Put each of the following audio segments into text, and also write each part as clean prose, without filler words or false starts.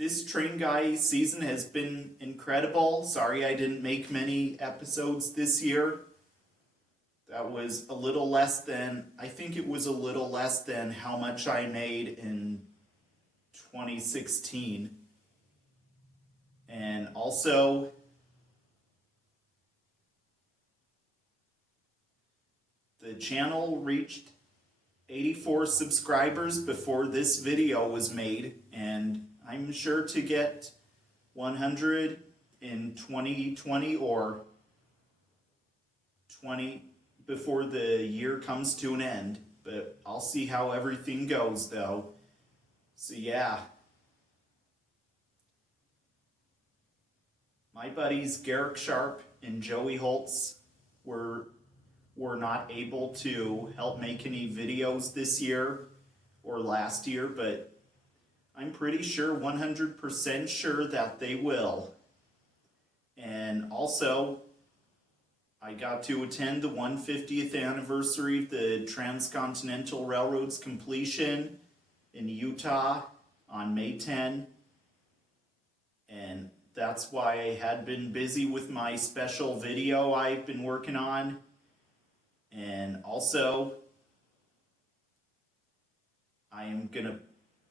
This Train Guy season has been incredible. Sorry I didn't make many episodes this year. That was a little less than, I think it was a little less than how much I made in 2016. And also, the channel reached 84 subscribers before this video was made, and I'm sure to get 100 in 2020 or 20 before the year comes to an end, but I'll see how everything goes though. So yeah. My buddies Garrick Sharp and Joey Holtz were not able to help make any videos this year or last year, but I'm pretty sure, 100% sure that they will. And also, I got to attend the 150th anniversary of the Transcontinental Railroad's completion in Utah on May 10. And that's why I had been busy with my special video I've been working on. And also,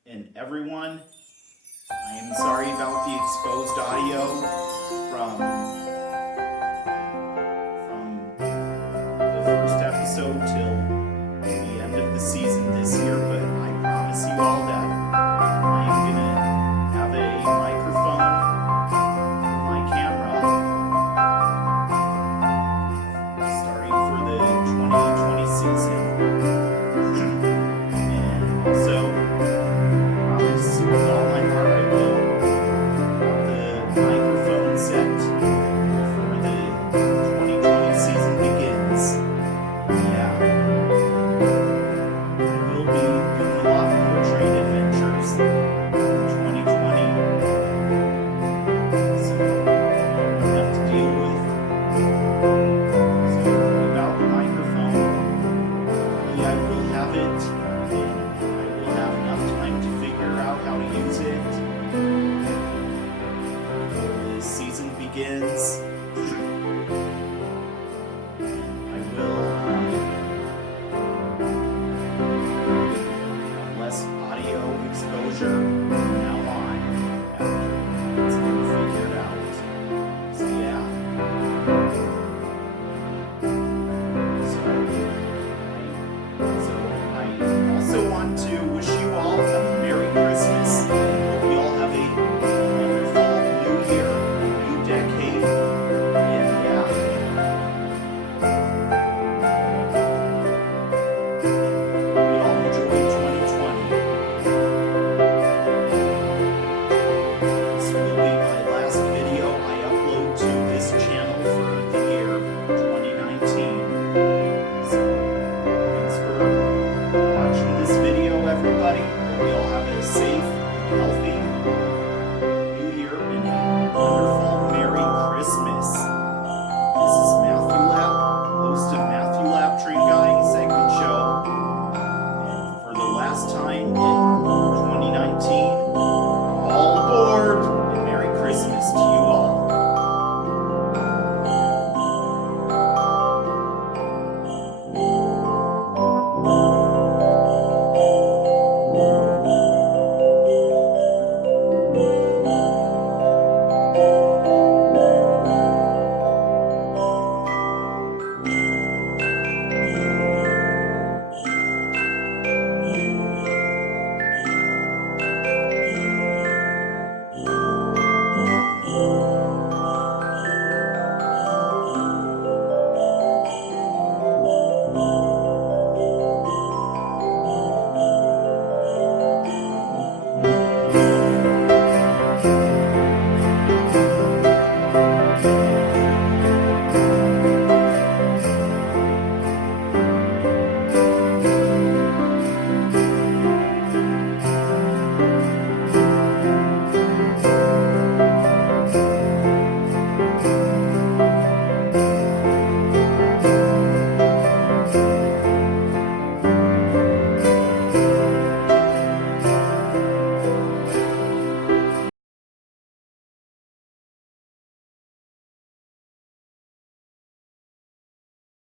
and everyone, I am sorry about the exposed audio from the first episode till the end of the season this year, but I promise you all that I am gonna have a microphone for my camera starting for the 2020 season. And also, promise with all my heart I will have the microphone set before the 2020 season begins. Yeah. I will be doing a lot more train adventures in 2020. So, enough to deal with. So, about the microphone, hopefully I will have it, and I will have enough time to figure out how to use it before the season begins.